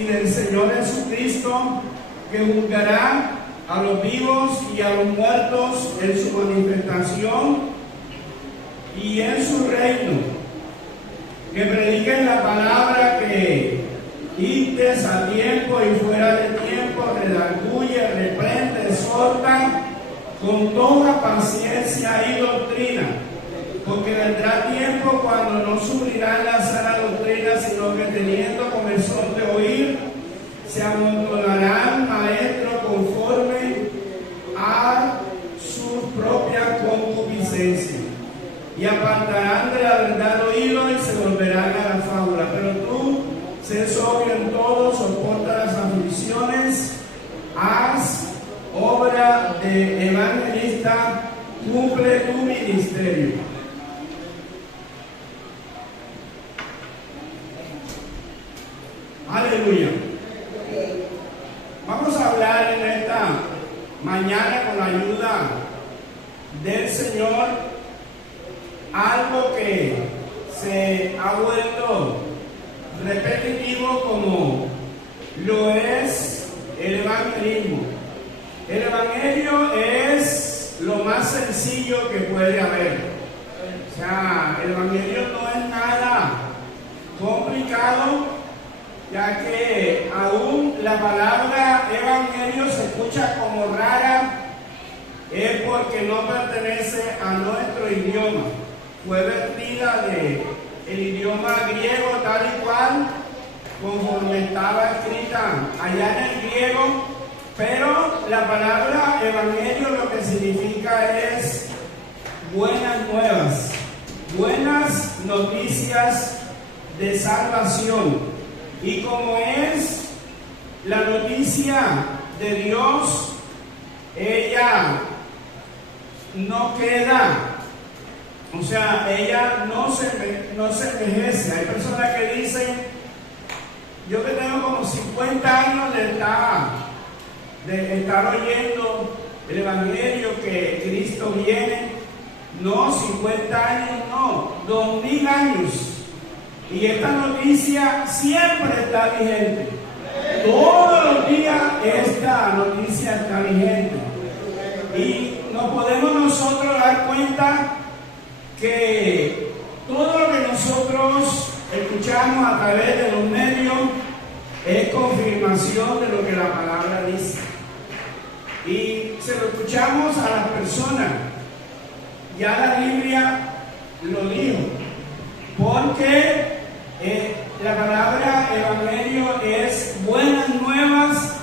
y del Señor Jesucristo, que juzgará a los vivos y a los muertos en su manifestación y en su reino. Que prediquen la palabra, que instes a tiempo y fuera de tiempo, redarguye, reprende, exhorta con toda paciencia y doctrina, porque vendrá tiempo cuando no sufrirán la sana doctrina, sino que teniendo comezón de oír, se amontonarán maestros conforme a su propia concupiscencia, y apartarán de la verdad oído y se volverán a la fábula. Pero tú, sé sobrio en todo, soporta las aflicciones, haz obra de evangelista, cumple tu ministerio. Aleluya. Vamos a hablar en esta mañana, con la ayuda del Señor, algo que se ha vuelto repetitivo, como lo es el evangelismo. El evangelio es lo más sencillo que puede haber. O sea, el evangelio no es nada complicado, ya que aún la palabra evangelio se escucha como rara, es porque no pertenece a nuestro idioma. Fue vertida del idioma griego tal y cual, conforme estaba escrita allá en el griego, pero la palabra evangelio lo que significa es buenas nuevas, buenas noticias de salvación. Y como es la noticia de Dios, ella no queda, o sea, ella no se envejece. Hay personas que dicen: yo que tengo como 50 años de estar oyendo el evangelio, que Cristo viene. No, 50 años no, 2000 años. Y esta noticia siempre está vigente. Todos los días esta noticia está vigente. Y nos podemos nosotros dar cuenta que todo lo que nosotros escuchamos a través de los medios es confirmación de lo que la palabra dice. Y se lo escuchamos a las personas. Ya la Biblia lo dijo. Porque la palabra evangelio es buenas nuevas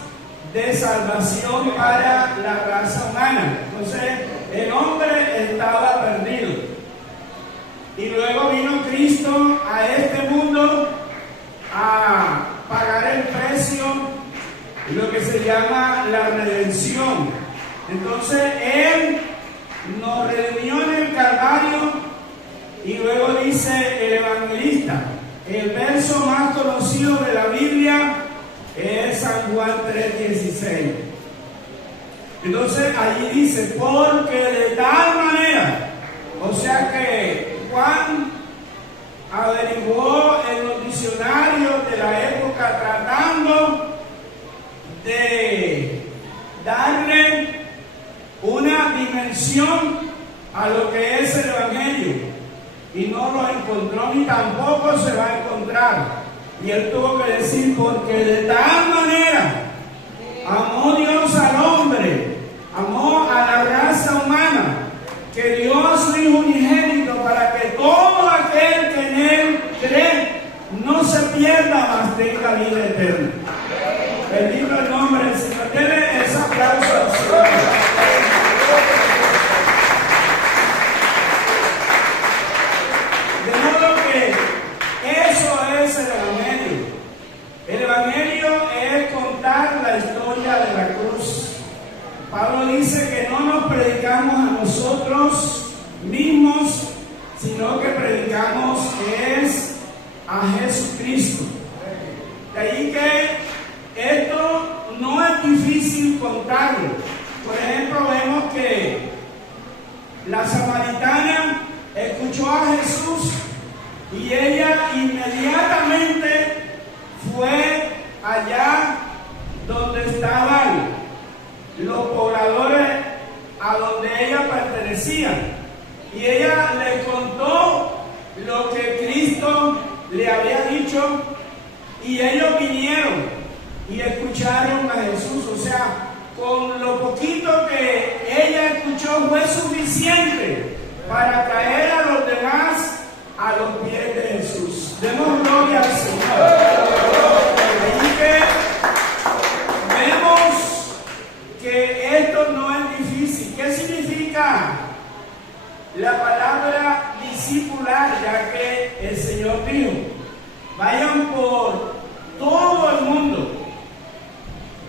de salvación para la raza humana. Entonces, el hombre estaba perdido. Y luego vino Cristo a este mundo a pagar el precio, lo que se llama la redención. Entonces, Él nos redimió en el Calvario. Y luego dice el evangelista, el verso más conocido de la Biblia es San Juan 3:16. Entonces allí dice: porque de tal manera, o sea que Juan averiguó en los diccionarios de la época, tratando de darle una dimensión a lo que es el evangelio. Y no lo encontró, ni tampoco se va a encontrar. Y él tuvo que decir: porque de tal manera amó Dios al hombre, amó a la raza humana, que dio a su Hijo unigénito, para que todo aquel que en Él cree no se pierda, mas tenga vida eterna. Bendito el nombre del Señor. Denle ese aplauso al Señor. El evangelio es contar la historia de la cruz. Pablo dice que no nos predicamos a nosotros mismos, sino que predicamos a Jesucristo. De ahí que esto no es difícil contarlo. Por ejemplo, vemos que la samaritana escuchó a Jesús y ella inmediatamente fue allá Y ellos vinieron y escucharon a Jesús. O sea, con lo poquito que ella escuchó fue suficiente para traer a los demás a los pies de Jesús. Demos gloria al Señor. Así que vemos que esto no es difícil. ¿Qué significa la palabra discipular? Ya que el Señor dijo: vayan por todo el mundo.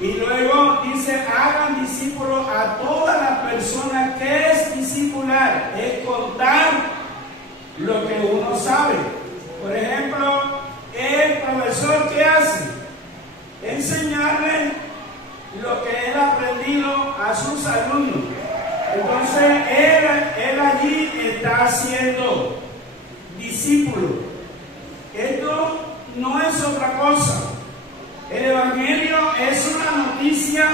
Y luego dice: hagan discípulos a todas las personas. ¿Qué es discipular? Es contar lo que uno sabe. Por ejemplo, el profesor, ¿qué hace? Enseñarle lo que él ha aprendido a sus alumnos. Entonces, él allí está haciendo discípulo. Esto no es otra cosa. El Evangelio es una noticia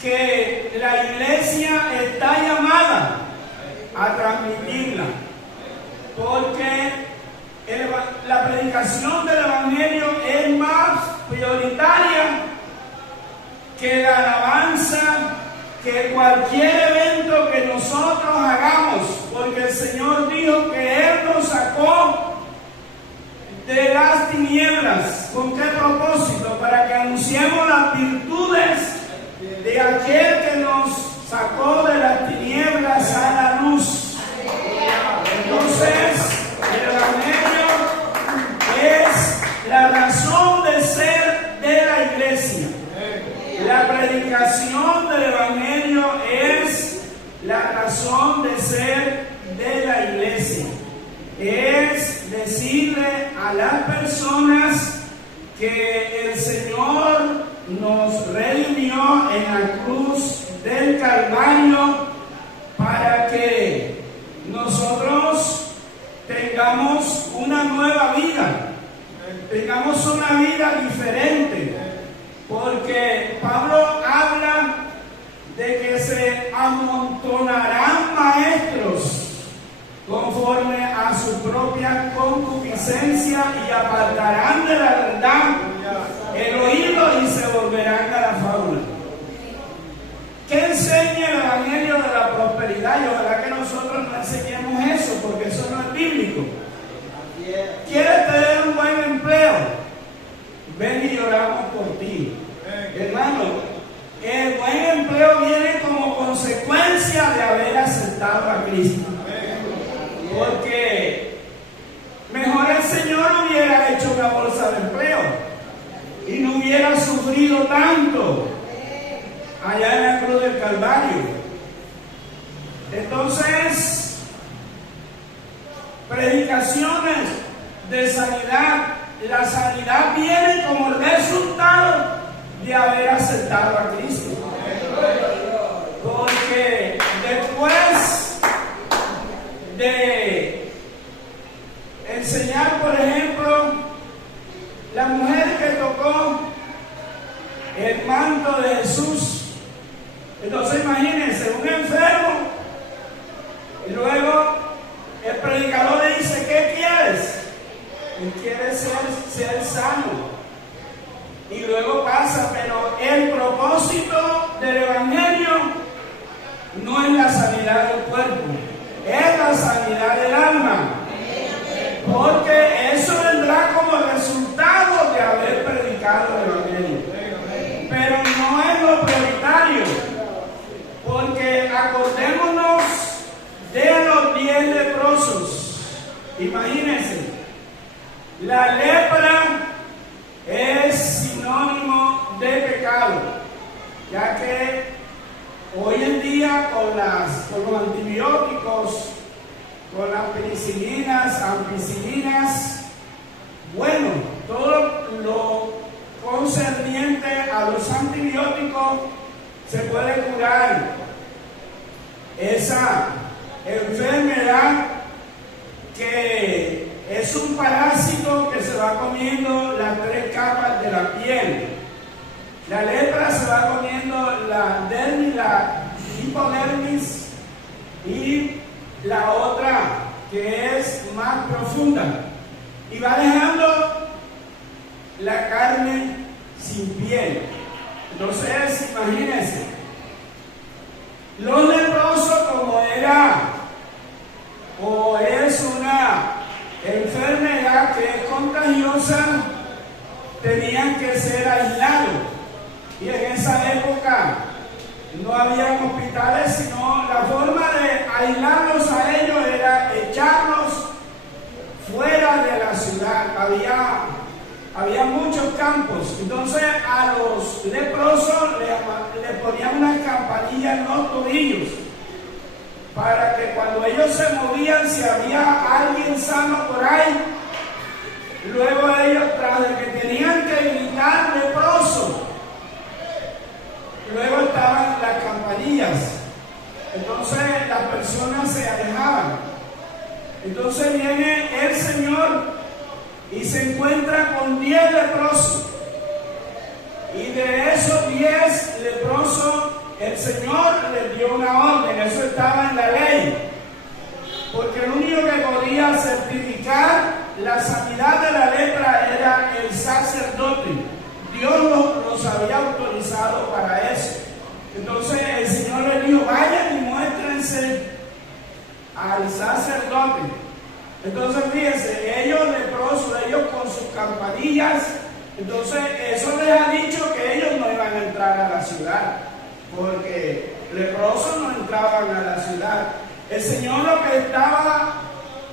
que la iglesia está llamada a transmitirla, porque la predicación del Evangelio es más prioritaria que la alabanza, que cualquier evento que nosotros hagamos, porque el Señor dijo que Él nos sacó de las tinieblas. ¿Con qué propósito? Para que anunciemos las virtudes de aquel que nos sacó de las tinieblas a la luz. Entonces, el Evangelio es la razón de ser de la iglesia. La predicación del Evangelio es la razón de ser de la iglesia. Es decirle a las personas que el Señor nos redimió en la cruz del Calvario para que nosotros tengamos una nueva vida, tengamos una vida diferente, porque Pablo habla de que se amontonarán maestros conforme a su propia concupiscencia y apartarán de la verdad el oído y se volverán a la fábula. ¿Qué enseña el Evangelio de la prosperidad? Y ojalá que nosotros no enseñemos eso, porque eso no es bíblico. ¿Quieres tener un buen empleo? Ven y oramos por ti. Hermano, el buen empleo viene como consecuencia de haber aceptado a Cristo. Porque mejor el Señor hubiera hecho una bolsa de empleo y no hubiera sufrido tanto allá en la cruz del Calvario. Entonces, predicaciones de sanidad. La sanidad viene como resultado de haber aceptado a Cristo. Porque después de enseñar, por ejemplo, la mujer que tocó el manto de Jesús, entonces imagínense, un enfermo, y luego el predicador le dice: ¿qué quieres? Él quiere ser sano. Y luego pasa, pero el propósito del Evangelio no es la sanidad del cuerpo, es la sanidad del alma, porque eso vendrá como resultado de haber predicado el Evangelio. Pero no es lo prioritario, porque acordémonos de los 10 leprosos. Imagínense, la lepra es sinónimo de pecado, ya que hoy en día con los antibióticos, con las penicilinas, ampicilinas, bueno, todo lo concerniente a los antibióticos se puede curar esa enfermedad que es un parásito que se va comiendo las 3 capas de la piel. La lepra se va comiendo la dermis, la hipodermis, y la otra que es más profunda, y va dejando la carne sin piel. Entonces, imagínense, los leprosos, como era o es una enfermedad que es contagiosa, tenían que ser aislados. Y en esa época no había hospitales, sino la forma de aislarlos a ellos era echarlos fuera de la ciudad. Había muchos campos. Entonces a los leprosos le ponían unas campanillas en los tobillos para que cuando ellos se movían, si había alguien sano por ahí, luego ellos, tras de que tenían que gritar leproso, luego estaban las campanillas. Entonces las personas se alejaban. Entonces viene el Señor y se encuentra con 10 leprosos. Y de esos 10 leprosos, el Señor les dio una orden. Eso estaba en la ley. Porque el único que podía certificar la sanidad de la lepra era el sacerdote. Dios los había autorizado para eso. Entonces el Señor les dijo: vayan y muéstrense al sacerdote. Entonces fíjense, ellos leprosos, ellos con sus campanillas, entonces eso les ha dicho que ellos no iban a entrar a la ciudad, porque leprosos no entraban a la ciudad. El Señor lo que estaba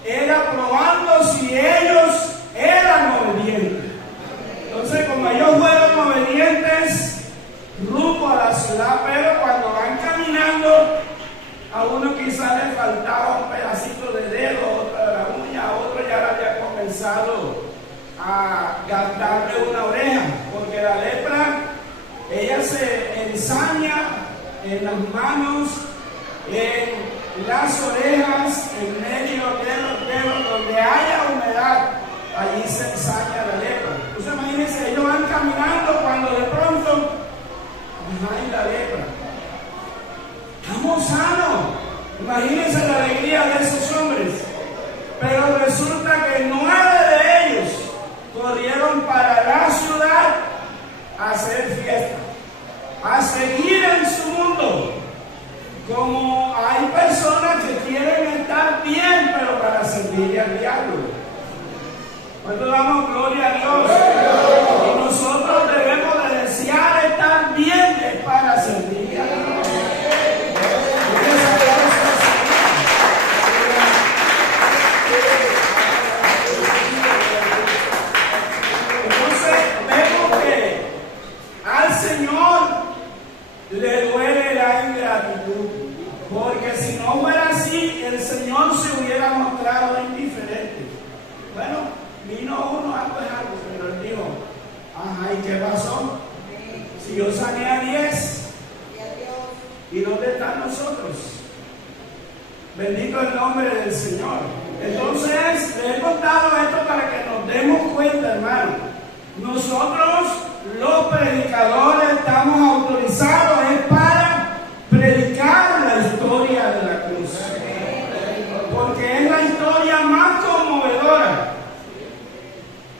era probando si ellos eran obedientes. Entonces, como ellos fueron obedientes rumbo a la ciudad, pero cuando van caminando, a uno quizás le faltaba un pedacito de dedo, otra de la uña, a otro ya le había comenzado a gastarle una oreja, porque la lepra, ella se ensaña en las manos, en las orejas, en medio de los dedos, donde haya humedad, allí se ensaña la lepra. Entonces imagínense, ellos van caminando cuando de pronto hay la lepra. Estamos sanos. Imagínense la alegría de esos hombres. Pero resulta que 9 de ellos corrieron para la ciudad a hacer fiesta, a seguir en su mundo. Como hay personas que quieren estar bien, pero para servirle al diablo. Cuando damos gloria a Dios, y nosotros debemos de desear estar bien para servirle a Dios. Entonces vemos que al Señor le duele la ingratitud, porque si no fuera así, el Señor se hubiera mostrado indiferente. Bueno, vino uno a algo, pero él dijo: ajá, ¿y qué pasó? Si yo sané a 10, ¿y dónde están nosotros? Bendito el nombre del Señor. Entonces, le he contado esto para que nos demos cuenta, hermano. Nosotros, los predicadores, estamos autorizados para predicar la historia de la cruz, porque es la historia más conmovedora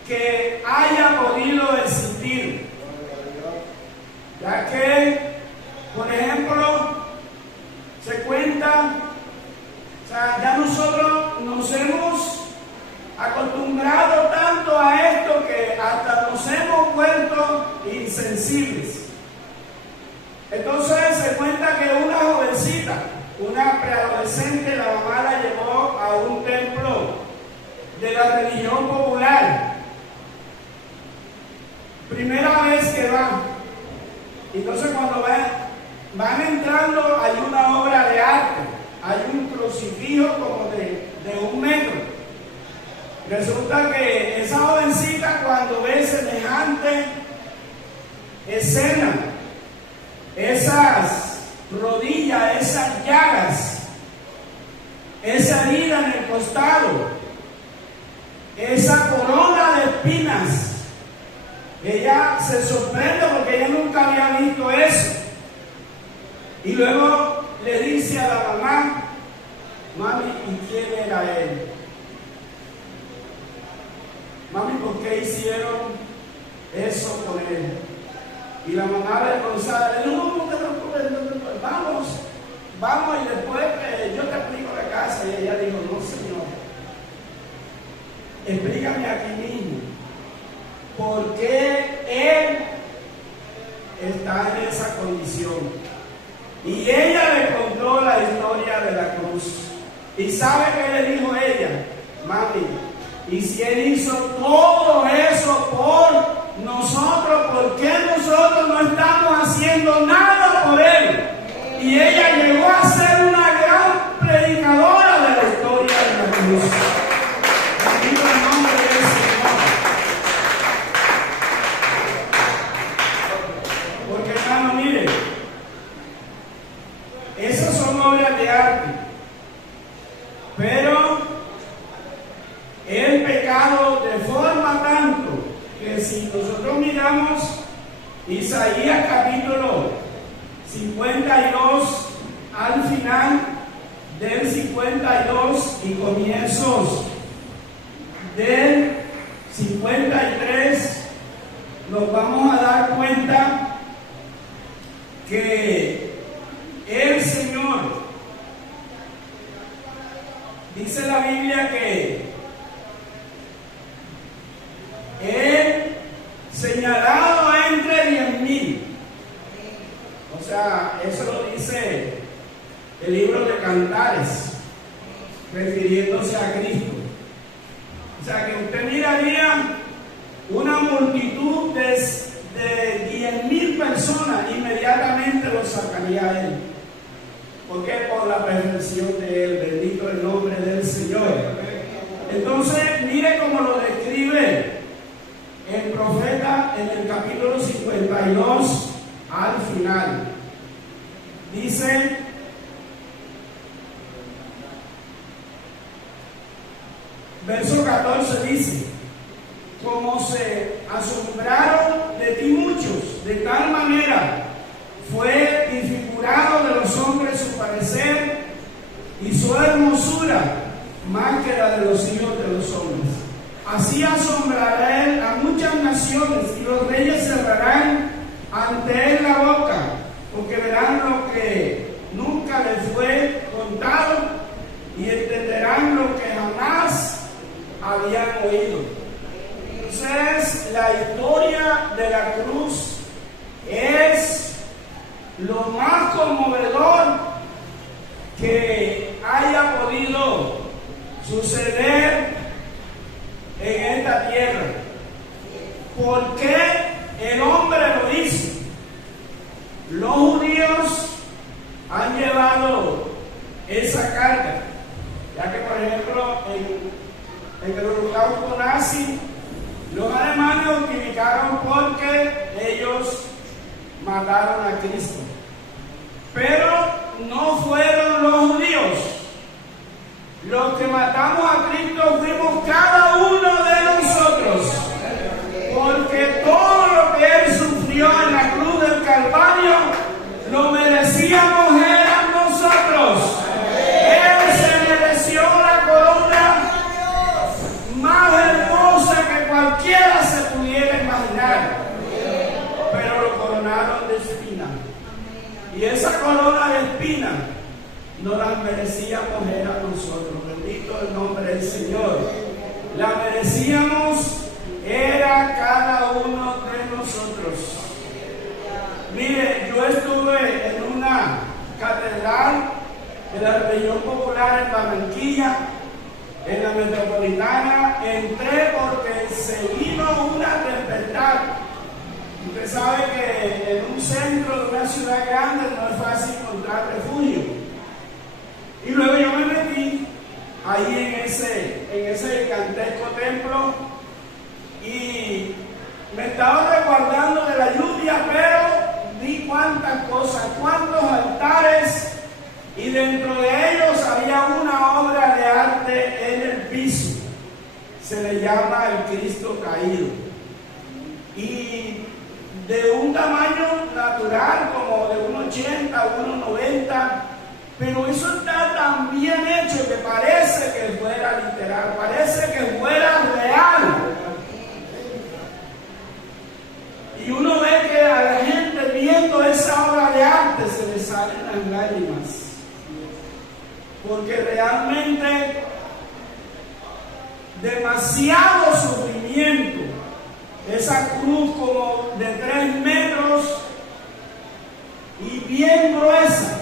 que haya podido existir, ya que, por ejemplo, se cuenta, o sea, ya nosotros nos hemos acostumbrado tanto a esto que hasta nos hemos vuelto insensibles. Entonces se cuenta que una jovencita, una preadolescente, la mamá la llevó a un templo de la religión popular. Primera vez que van. Entonces cuando van entrando, hay una obra de arte, hay un crucifijo como de 1 metro. Resulta que esa jovencita, cuando ve semejante escena, esas rodillas, esas llagas, esa herida en el costado, esa corona de espinas, ella se sorprende porque ella nunca había visto eso. Y luego le dice a la mamá: mami, ¿y quién era él? Mami, ¿por qué hicieron eso con él. Y la mamá avergonzada le dijo, no te preocupes, vamos y después yo te explico la casa. Y ella dijo, no señor, explícame aquí mismo por qué él está en esa condición. Y ella le contó la historia de la cruz. ¿Y sabe qué le dijo ella? Mami, y si él hizo todo eso por nosotros, ¿por qué nosotros no estamos haciendo nada por él? Y ella llegó a ser una gran predicadora de la historia de la cruz. Bendito el nombre del Señor. Porque hermano, mire, esas son obras de arte, pero el pecado deforma tanto que si nosotros miramos Isaías capítulo 52 al final del 52 y comienzos del 53, nos vamos a dar cuenta que el Señor, dice la Biblia que Él señalado entre 10,000. O sea, eso lo dice el libro de Cantares, refiriéndose a Cristo. O sea, que usted miraría una multitud de 10,000 personas, inmediatamente lo sacaría a Él. ¿Por qué? Por la perfección de Él. Bendito el nombre del Señor. Entonces, mire cómo lo describe el profeta en el capítulo 52 al final. Dice, verso 14 dice, como se asombraron de ti muchos, de tal manera fue disfigurado de los hombres su parecer y su hermosura más que la de los hijos de los hombres. Así asombrará él a muchas naciones y los reyes cerrarán ante él la boca, porque verán lo que nunca les fue contado y entenderán lo que jamás habían oído. Entonces, la historia de la cruz es lo más conmovedor que haya podido suceder en esta tierra. ¿Por qué el hombre lo hizo? Los judíos han llevado esa carga, ya que por ejemplo en el holocausto nazi los alemanes justificaron porque ellos mataron a Cristo, pero no fueron los judíos. Los que matamos a Cristo fuimos cada uno de nosotros, porque todo lo que Él sufrió en la cruz del Calvario lo merecíamos eran nosotros. Él se mereció la corona más hermosa que cualquiera se pudiera imaginar, pero lo coronaron de espinas, y esa corona de espinas no la merecíamos era nosotros. Bendito el nombre del Señor. La merecíamos era cada uno de nosotros. Mire, yo estuve en una catedral de la región popular en Barranquilla, en la metropolitana. Entré porque se vino una tempestad. Usted sabe que en un centro de una ciudad grande no es fácil encontrar refugio. Y luego yo me metí ahí en ese gigantesco templo y me estaba resguardando de la lluvia, pero vi cuántas cosas, cuántos altares, y dentro de ellos había una obra de arte en el piso. Se le llama el Cristo caído. Y de un tamaño natural, como de 1,80, 1,90, pero eso está tan bien hecho que parece que fuera literal, parece que fuera real. salen las lágrimas, porque realmente demasiado sufrimiento, esa cruz como de 3 metros y bien gruesa.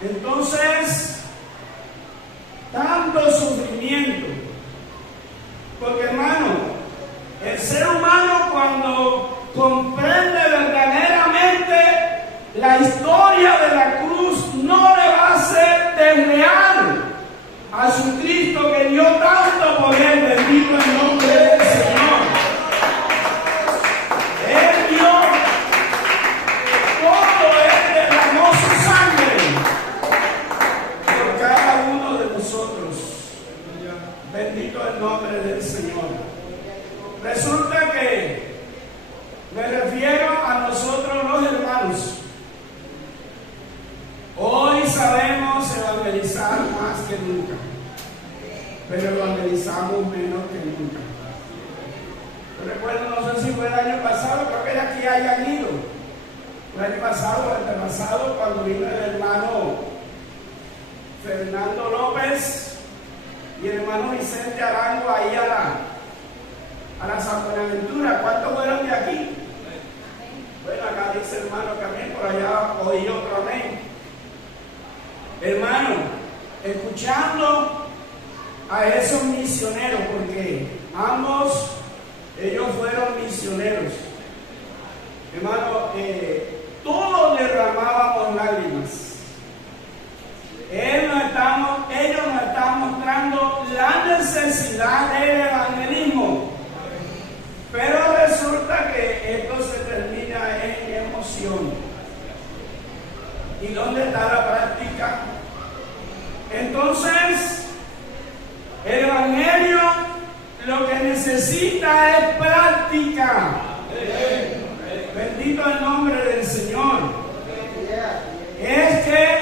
Entonces, tanto sufrimiento, porque hermano, el ser humano cuando comprende verdaderamente la historia de la cruz, no le va a ser desleal a su Cristo que dio tanto por él, bendito el nombre del Señor. Él dio todo, él derramó su sangre por cada uno de nosotros. Bendito el nombre del Señor. Resulta que me refiero a nosotros los hermanos. Hoy sabemos evangelizar más que nunca, pero evangelizamos menos que nunca. Yo recuerdo, no sé si fue el año pasado, creo que de aquí hayan ido. El año pasado o el antepasado, cuando vino el hermano Fernando López y el hermano Vicente Arango ahí a la San Buenaventura. ¿Cuántos fueron de aquí? Bueno, acá dice hermano que amén, por allá oí otro amén. Hermano, escuchando a esos misioneros, porque ambos, ellos fueron misioneros. Hermano, todos derramábamos lágrimas. Ellos nos están mostrando la necesidad del evangelismo. Pero resulta que esto se termina en emoción. ¿Y dónde está la práctica? Entonces, el evangelio lo que necesita es práctica. Bendito el nombre del Señor. Es que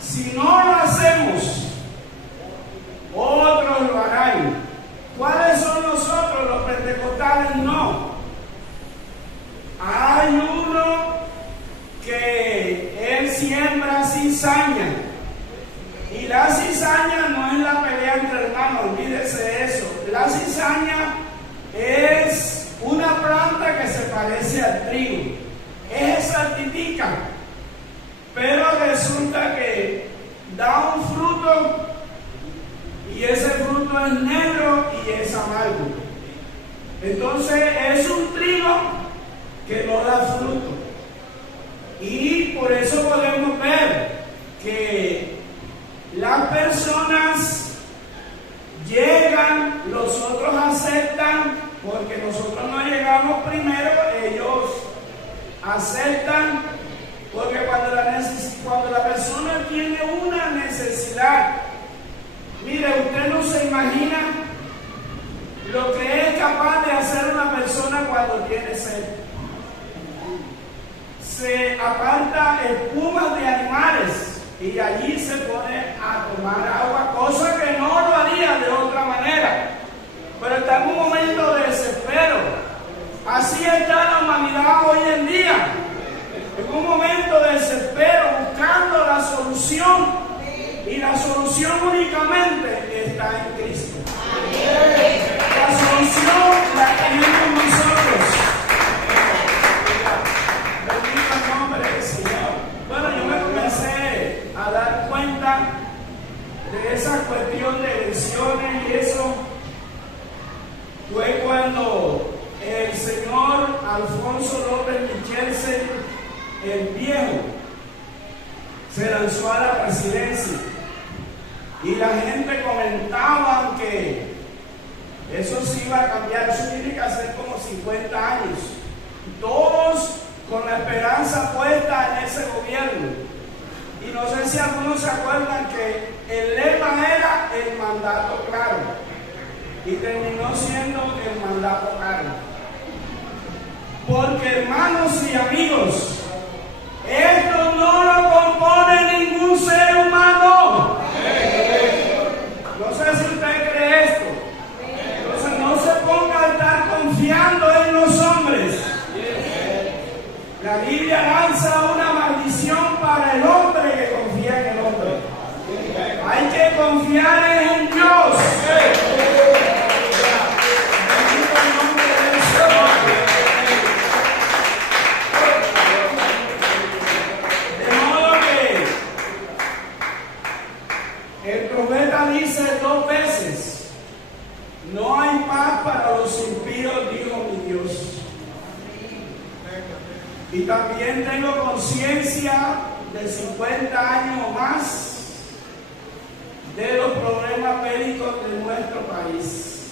si no lo hacemos, otros lo harán. ¿Cuáles son nosotros? Los pentecostales no. Hay uno que él siembra cizaña. Y la cizaña no es la pelea entre hermanos, olvídese de eso. La cizaña es una planta que se parece al trigo. Es saltitica. Pero resulta que da un fruto y ese fruto es negro y es amargo. Entonces es un trigo que no da fruto. Y por eso podemos ver que las personas llegan, los otros aceptan, porque nosotros no llegamos primero, ellos aceptan, porque cuando la persona tiene una necesidad, mire, usted no se imagina lo que es capaz de hacer una persona cuando tiene sed. Se aparta espumas de animales y allí se pone a tomar agua, cosa que no lo haría de otra manera, pero está en un momento de desespero. Así está la humanidad hoy en día, en un momento de desespero, buscando la solución, y la solución únicamente está en Cristo. La solución la tenemos nosotros. Bendito el nombre del Señor. Bueno, yo me comencé a dar cuenta de esa cuestión de elecciones y eso fue cuando el señor Alfonso López Michelsen, el viejo, se lanzó a la presidencia y la gente comentaba que eso sí iba a cambiar, eso tiene que hacer como 50 años, todos con la esperanza puesta en ese gobierno. Y no sé si algunos se acuerdan que el lema era el mandato claro, y terminó siendo el mandato claro. Porque hermanos y amigos, esto no lo compone ningún ser humano. No sé si usted cree esto. Entonces no se ponga a estar confiando en los hombres. La Biblia lanza una maldición confiar en Dios. Bendito el nombre del Señor. De modo que el profeta dice 2 veces: no hay paz para los impíos, dijo mi Dios. Y también tengo conciencia de 50 años o más de los problemas bélicos de nuestro país.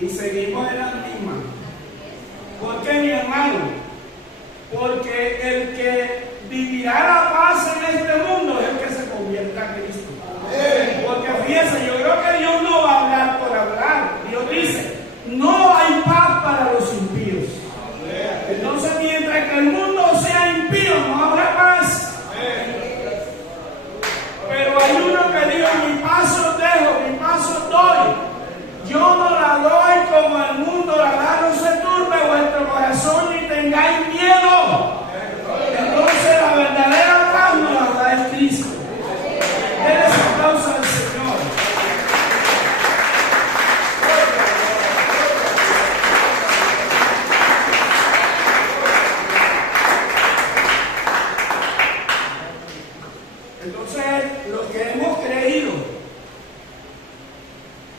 Y seguimos en las mismas. ¿Por qué, mi hermano? Porque el que vivirá la paz en este mundo es el que se convierta a Cristo. Porque fíjense, yo creo que Dios no va a hablar por hablar. Dios dice: no hay paz para los impíos. Entonces, mientras que el mundo sea impío, no habrá paz. Pero hay uno que dijo: mi paz os dejo, mi paz os doy. Yo no la doy como el mundo la da. No se turbe vuestro corazón ni tengáis miedo. Entonces, la verdadera paz nos la da el Cristo. Denle ese aplauso al Señor. Entonces, los que hemos creído,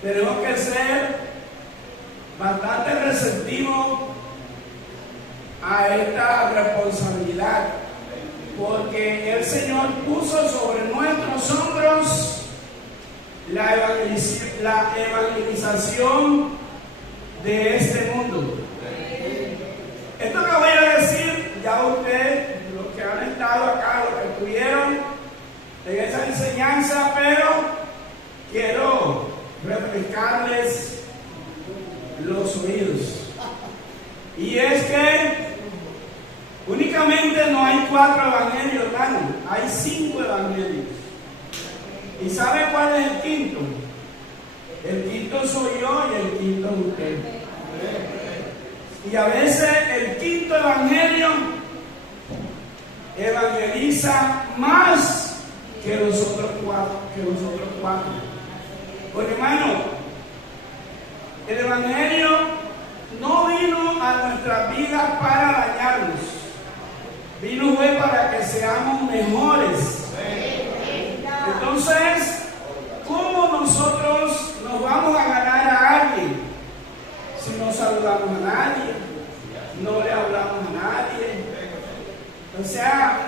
tenemos que ser bastante receptivos a esta responsabilidad, porque el Señor puso sobre nuestros hombros la evangelización de este mundo. Esto que voy a decir, ya ustedes, los que han estado acá, los que estuvieron en esa enseñanza, pero quiero refrescarles los oídos. Y es que únicamente no hay 4 evangelios, hermano, hay 5 evangelios. ¿Y sabe cuál es el quinto? El quinto soy yo y el quinto es usted. Y a veces el quinto evangelio evangeliza más que los otros 4. Porque, hermano, el evangelio no vino a nuestras vidas para dañarnos, vino fue para que seamos mejores. Entonces, ¿cómo nosotros nos vamos a ganar a alguien si no saludamos a nadie, no le hablamos a nadie? O sea,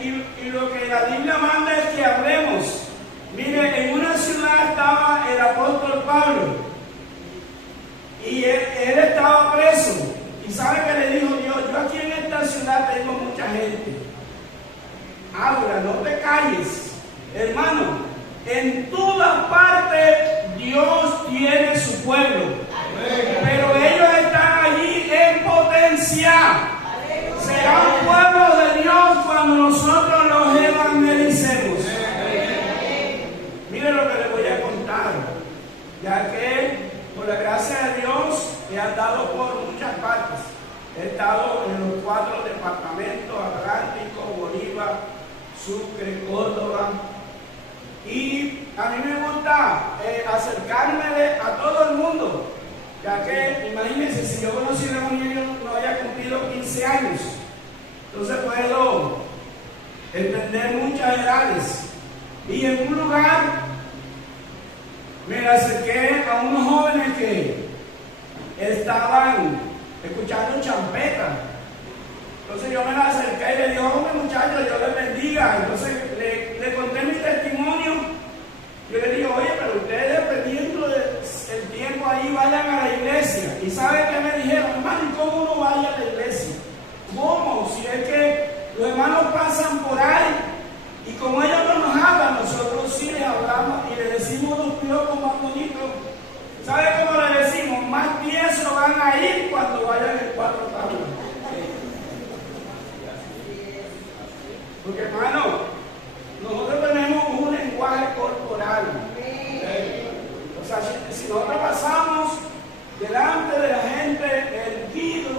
y lo que la Biblia manda es que hablemos. Mire, en una ciudad estaba el apóstol Pablo y él estaba preso. ¿Y sabe qué le dijo Dios? Yo aquí en esta ciudad tengo mucha gente. Habla, no te calles. Hermano, en todas partes Dios tiene su pueblo. Pero ellos están allí en potencia. Serán pueblos de Dios cuando nosotros los evangelicemos. Mire lo que les voy a contar, ya que por la gracia de Dios he andado por muchas partes. He estado en los 4 departamentos: Atlántico, Bolívar, Sucre, Córdoba. Y a mí me gusta acercarme a todo el mundo, ya que imagínense, si yo conocí el evangelio no había cumplido 15 años, entonces puedo entender muchas edades. Y en un lugar me acerqué a unos jóvenes que estaban escuchando champeta. Entonces yo me la acerqué y le dije: hombre, muchachos, Dios les bendiga. Entonces le conté mi testimonio. Yo le dije: oye, pero ustedes, dependiendo del tiempo ahí, vayan a la iglesia. ¿Y sabe qué me dijeron? Hermano, ¿y cómo uno vaya a la iglesia? ¿Cómo? Si es que los hermanos pasan por ahí y como ellos no nos hablan, nosotros sí les hablamos y les decimos unos piropos más bonitos. ¿Sabe cómo le decimos? Más tiesos van a ir cuando vayan en 4 tablas. Porque, hermano, nosotros tenemos un lenguaje corporal. O sea, si nosotros pasamos delante de la gente erguido,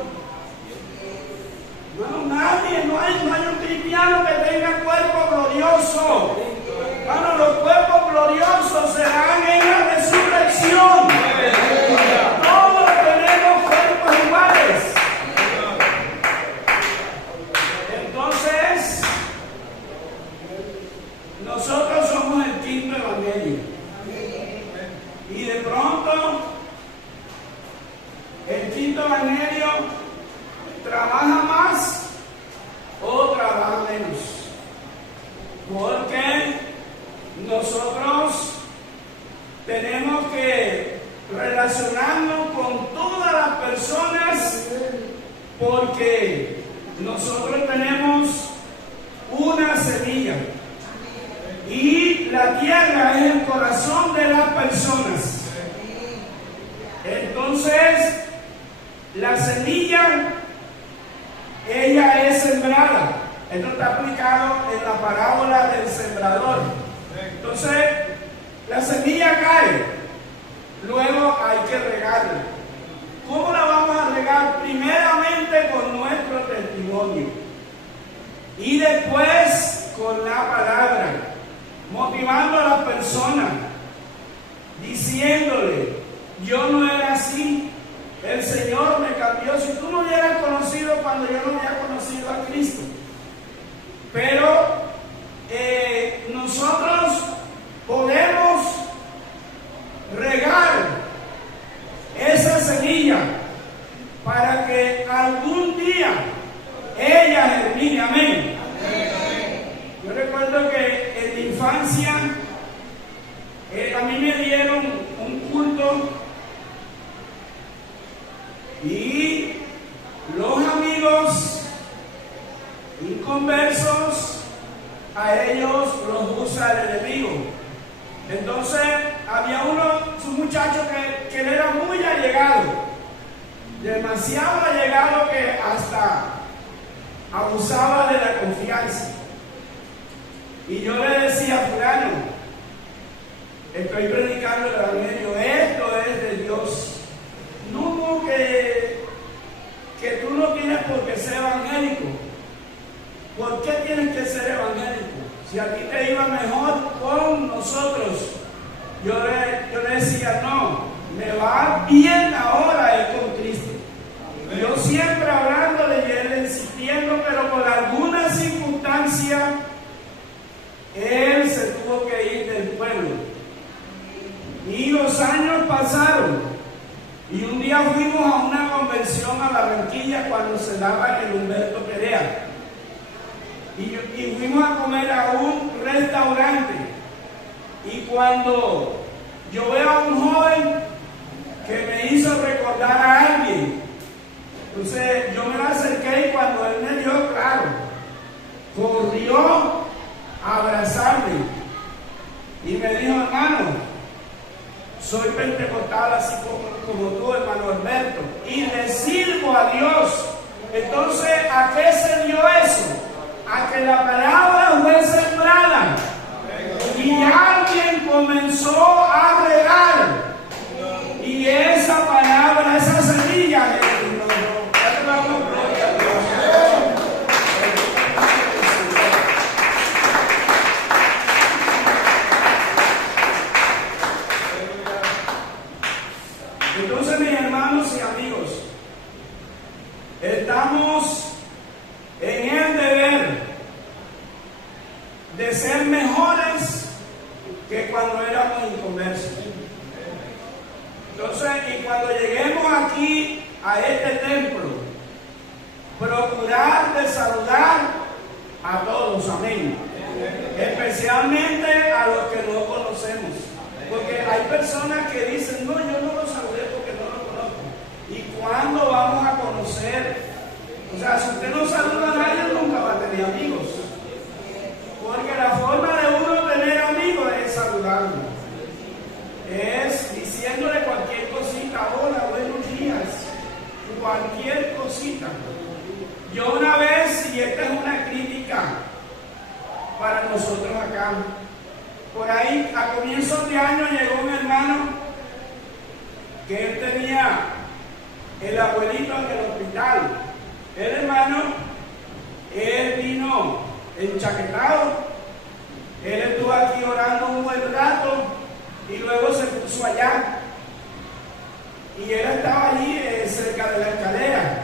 no hay un cristiano que tenga cuerpo glorioso. Hermano, los cuerpos gloriosos serán en la resurrección. Todos tenemos cuerpos iguales. Entonces, nosotros somos el quinto evangelio. Y de pronto, el quinto evangelio trabaja más o trabaja menos. Porque nosotros tenemos que relacionarnos con todas las personas, porque nosotros tenemos una semilla y la tierra es el corazón de las personas. Entonces, la semilla, ella es sembrada. Esto está aplicado en la parábola del sembrador. Entonces, la semilla cae, luego hay que regarla. ¿Cómo la vamos a regar? Primeramente con nuestro testimonio y después con la palabra, motivando a la persona, diciéndole: yo no era así, el Señor me cambió. Si tú no hubieras conocido cuando yo no había conocido a Cristo. Pero nosotros podemos regar esa semilla para que algún día ella germine. Amén. Yo recuerdo que en mi infancia a mí me dieron un culto y los amigos inconversos, a ellos los usa el enemigo. Entonces había un muchacho que él era muy allegado, demasiado allegado, que hasta abusaba de la confianza. Y yo le decía: fulano, estoy predicando el evangelio, esto es de Dios. No, que tú no tienes por qué ser evangélico. ¿Por qué tienes que ser evangélico? Si a ti te iba mejor con nosotros. Yo le decía: no, me va bien ahora es con Cristo. Yo siempre hablándole y él insistiendo, pero por alguna circunstancia él se tuvo que ir del pueblo. Y los años pasaron. Y un día fuimos a una convención a Barranquilla cuando se daba el Humberto Perea. Y fuimos a comer a un restaurante. Y cuando yo veo a un joven que me hizo recordar a alguien, entonces yo me acerqué y cuando él me dio, claro, corrió a abrazarme y me dijo: hermano, soy pentecostal así como tú, hermano Alberto, y le sirvo a Dios. Entonces, ¿a qué se dio eso? A que la palabra fue sembrada y alguien comenzó a regar, y esa palabra, esa semilla, entonces, mis hermanos y amigos, estamos en el deber de ser mejores que cuando éramos inconversos. Entonces, y cuando lleguemos aquí a este templo, procurar de saludar a todos, amén. Especialmente a los que no conocemos. Porque hay personas que dicen: no, yo no lo saludé porque no lo conozco. ¿Y cuándo vamos a conocer? O sea, si usted no saluda a nadie, nunca va a tener amigos. Porque la forma de uno tener amigos es saludarlo. Es diciéndole cualquier cosita: hola, buenos días. Cualquier cosita. Yo una vez, y esta es una crítica para nosotros acá, por ahí a comienzos de año llegó un hermano que él tenía el abuelito en el hospital. El hermano, él vino enchaquetado, Él estuvo aquí orando un buen rato y luego se puso allá. Y él estaba allí cerca de la escalera.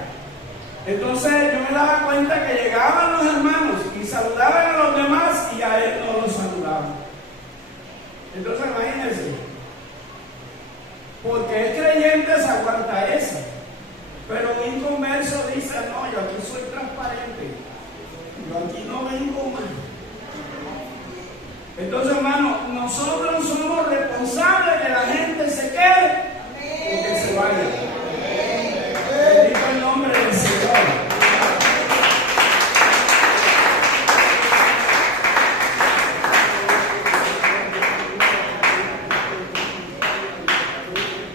Entonces yo me daba cuenta que llegaban los hermanos y saludaban a los demás y a él no los saludaban. Entonces imagínense, porque es creyente se aguanta esa, pero un inconverso dice, no, yo aquí soy transparente, yo aquí no vengo más. Entonces, hermano, nosotros somos responsables de que la gente se quede o que se vaya. Bendito el nombre del Señor.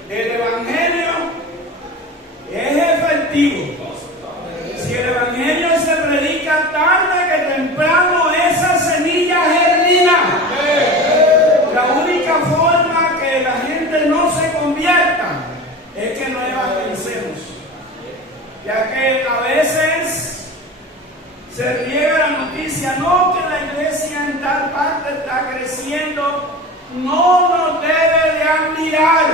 El Evangelio es efectivo. Si el Evangelio se predica tarde que temprano, esa semilla germina. La única forma que la gente no se convierta es que no evangelicemos, ya que a veces se riega la noticia, no, que la iglesia en tal parte está creciendo. No nos debe de admirar.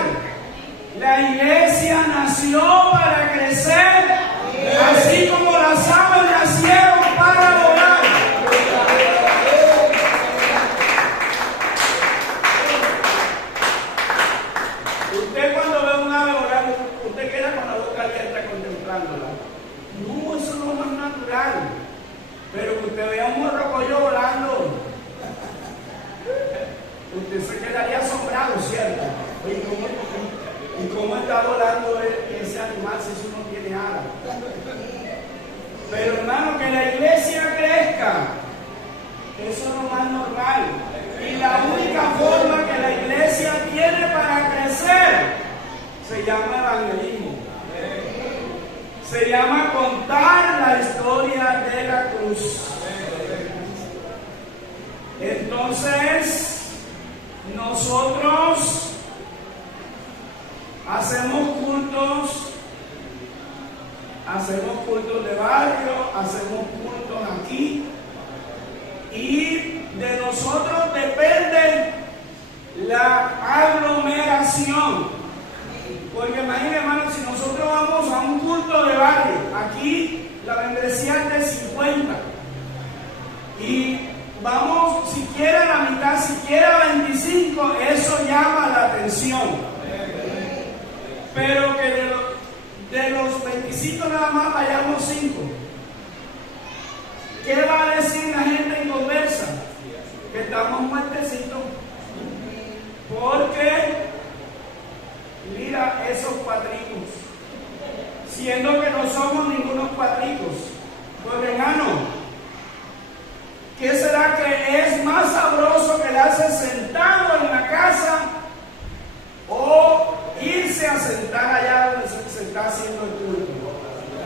La iglesia nació para crecer, así como las aves nacieron para volar. Usted cuando ve un ave volar, usted queda con la boca abierta contemplándola. No, eso no es lo más natural. Pero que usted vea un morrocoyo volando, usted se quedaría asombrado, ¿cierto? ¿Y cómo está volando ese animal si eso no tiene alas? Pero hermano, que la iglesia crezca, eso es lo más normal. Y la única forma que la iglesia tiene para crecer se llama evangelismo. Se llama contar la historia de la cruz. Entonces, nosotros hacemos cultos de barrio, hacemos cultos aquí, y de nosotros depende la aglomeración. Porque imagínense, hermano, si nosotros vamos a un culto de barrio, aquí la membresía es de 50, y vamos siquiera a la mitad, siquiera 25, eso llama la atención. Pero que de los 25 nada más vayamos 5. ¿Qué va a decir la gente inconversa? Que estamos muertecitos. Porque, mira esos cuatricos. Siendo que no somos ningunos cuatricos. Pues hermano, ¿qué será que es más sabroso quedarse sentado en la casa o irse a sentar allá donde se está haciendo el culto?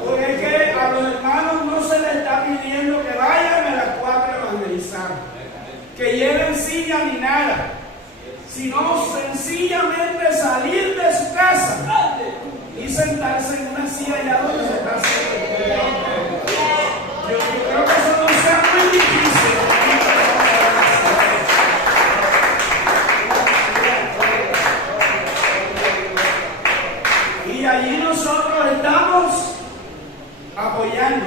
Porque es que a los hermanos no se les está pidiendo que vayan a las 4 a evangelizar, que lleven silla ni nada, sino sencillamente salir de su casa y sentarse en una silla allá donde se está haciendo el culto. Yo creo que eso no sea muy difícil. Allí nosotros estamos apoyando,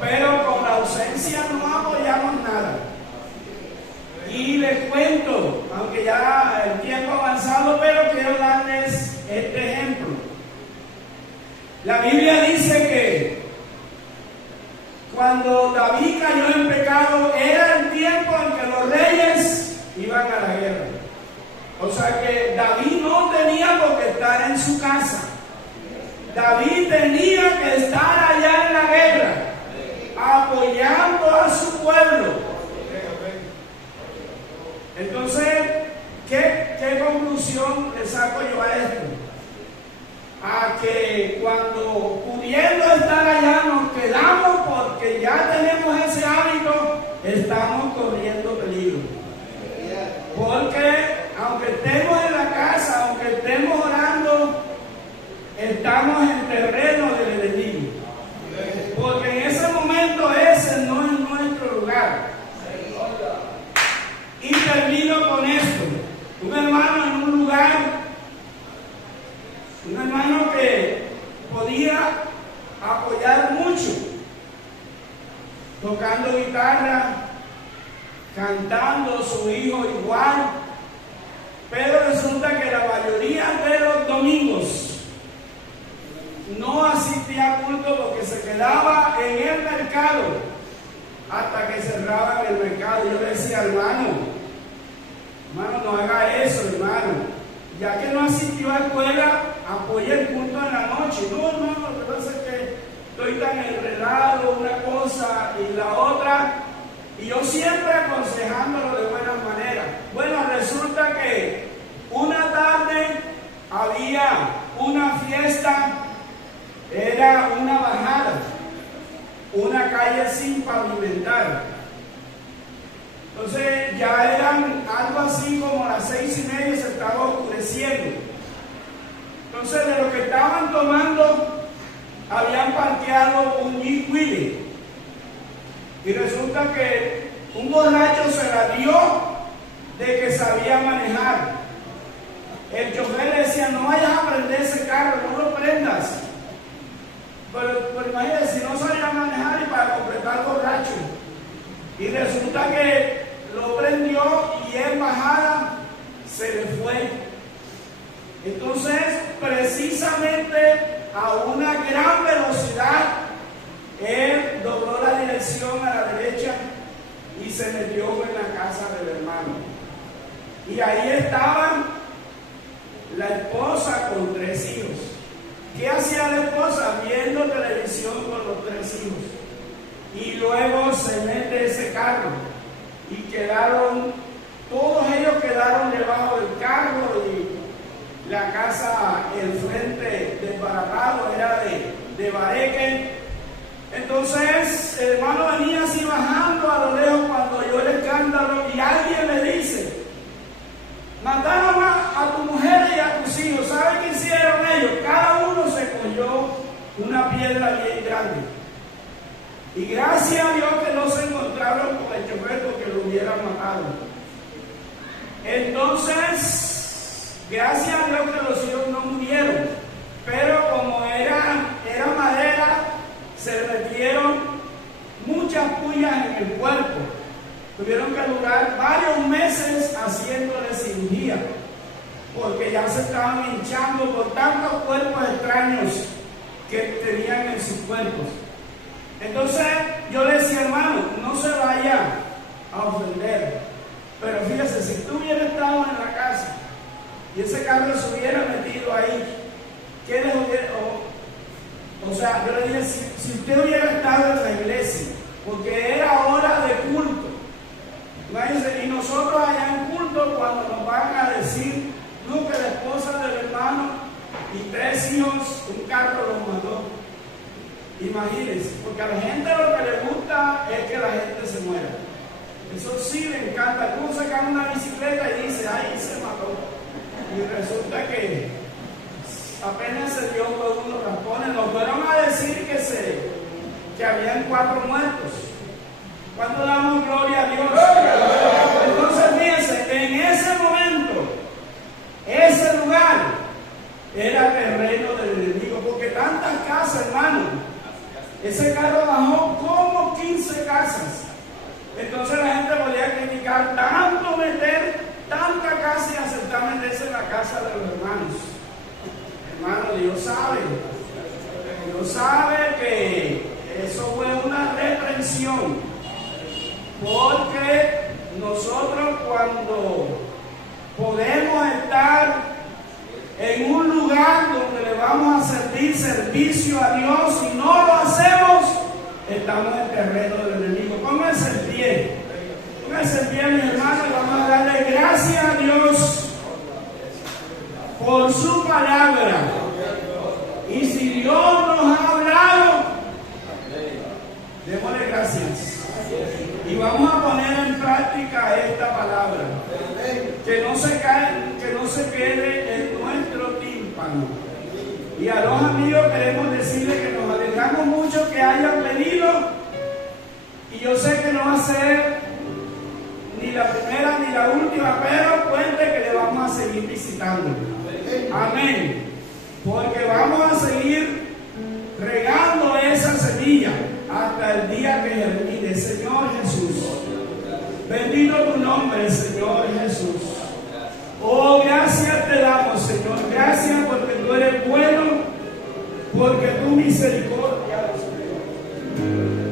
pero con la ausencia no apoyamos nada. Y les cuento, aunque ya el tiempo ha avanzado, pero quiero darles este ejemplo. La Biblia dice que cuando David cayó en pecado era el tiempo en que los reyes iban a la guerra. O sea que David no tenía por qué estar en su casa. David tenía que estar allá en la guerra, apoyando a su pueblo. Entonces, ¿qué conclusión le saco yo a esto? A que cuando pudiendo estar allá nos quedamos porque ya tenemos ese hábito, estamos corriendo peligro. Porque aunque estemos en la casa, aunque estemos orando, estamos en terreno del enemigo. Porque en ese momento ese no es nuestro lugar. apoyar mucho, tocando guitarra, cantando, su hijo igual, pero resulta que la mayoría de los domingos no asistía a culto porque se quedaba en el mercado hasta que cerraban el mercado. Yo le decía, hermano, no haga eso, hermano. Ya que no asistió a escuela, apoye el culto en la noche. No, hermano, lo que pasa es que estoy tan enredado, una cosa y la otra. Y yo siempre aconsejándolo de buena manera. Bueno, resulta que una tarde había una fiesta, era una bajada, una calle sin pavimentar. Entonces ya eran algo así como las 6:30, se estaba oscureciendo. Entonces de lo que estaban tomando, habían parqueado un Jeep Willys. Y resulta que un borracho se la dio de que sabía manejar. El chofer le decía, no vayas a prender ese carro, no lo prendas. Pero imagínate, si no sabía manejar y para completar borracho. Y resulta que lo prendió y en bajada se le fue. Entonces, precisamente a una gran velocidad, él dobló la dirección a la derecha y se metió en la casa del hermano. Y ahí estaban la esposa con 3 hijos. ¿Qué hacía la esposa? Viendo televisión con los 3 hijos. Y luego se mete ese carro. Y todos ellos quedaron debajo del carro y la casa, el frente desbaratado era de bareque. Entonces el hermano venía así bajando a lo lejos cuando oyó el escándalo y alguien le dice, mataron a tu mujer y a tus hijos. ¿Sabe qué hicieron ellos? Cada uno se cogió una piedra bien grande. Y gracias a Dios que no se encontraron con el chofer porque lo hubieran matado. Entonces, gracias a Dios que los hijos no murieron. Pero como era madera, se le metieron muchas pullas en el cuerpo. Tuvieron que durar varios meses haciéndole cirugía, porque ya se estaban hinchando por tantos cuerpos extraños que tenían en sus cuerpos. Entonces yo le decía, hermano, no se vaya a ofender, pero fíjese, si tú hubieras estado en la casa y ese carro se hubiera metido ahí, ¿qué les hubiera? O sea, yo le dije, si usted hubiera estado en la iglesia, porque era hora de culto, y nosotros allá en culto, cuando nos van a decir, no, que la esposa del hermano y 3 hijos, un carro los mató. Imagínense, porque a la gente lo que le gusta es que la gente se muera. Eso sí le encanta. Uno saca una bicicleta y dice, ay, se mató. Y resulta que apenas se dio todos unos raspones. Nos fueron a decir que habían 4 muertos. ¿Cuándo damos gloria a Dios? Entonces fíjense, en ese momento, ese lugar era terreno del enemigo, porque tantas casas, hermano, ese carro bajó como 15 casas. Entonces la gente podía criticar tanto meter tanta casa y aceptar meterse en la casa de los hermanos. Hermano, Dios sabe que eso fue una reprensión. Porque nosotros cuando podemos estar en un lugar donde le vamos a servir servicio a Dios y no lo hacemos, estamos en terreno del enemigo. Pónganse en pie. Pónganse en pie, mis hermanos, y vamos a darle gracias a Dios por su palabra. Y si Dios nos ha hablado, démosle gracias. Y vamos a poner en práctica esta palabra. Que no se quede en nuestro tímpano. Y a los amigos queremos decirles que nos alegramos mucho que hayan venido. Y yo sé que no va a ser ni la primera ni la última, pero cuente que le vamos a seguir visitando. Amén. Porque vamos a seguir regando nombre, Señor Jesús. Oh, gracias te damos, Señor. Gracias porque tú eres bueno, porque tu misericordia, Señor.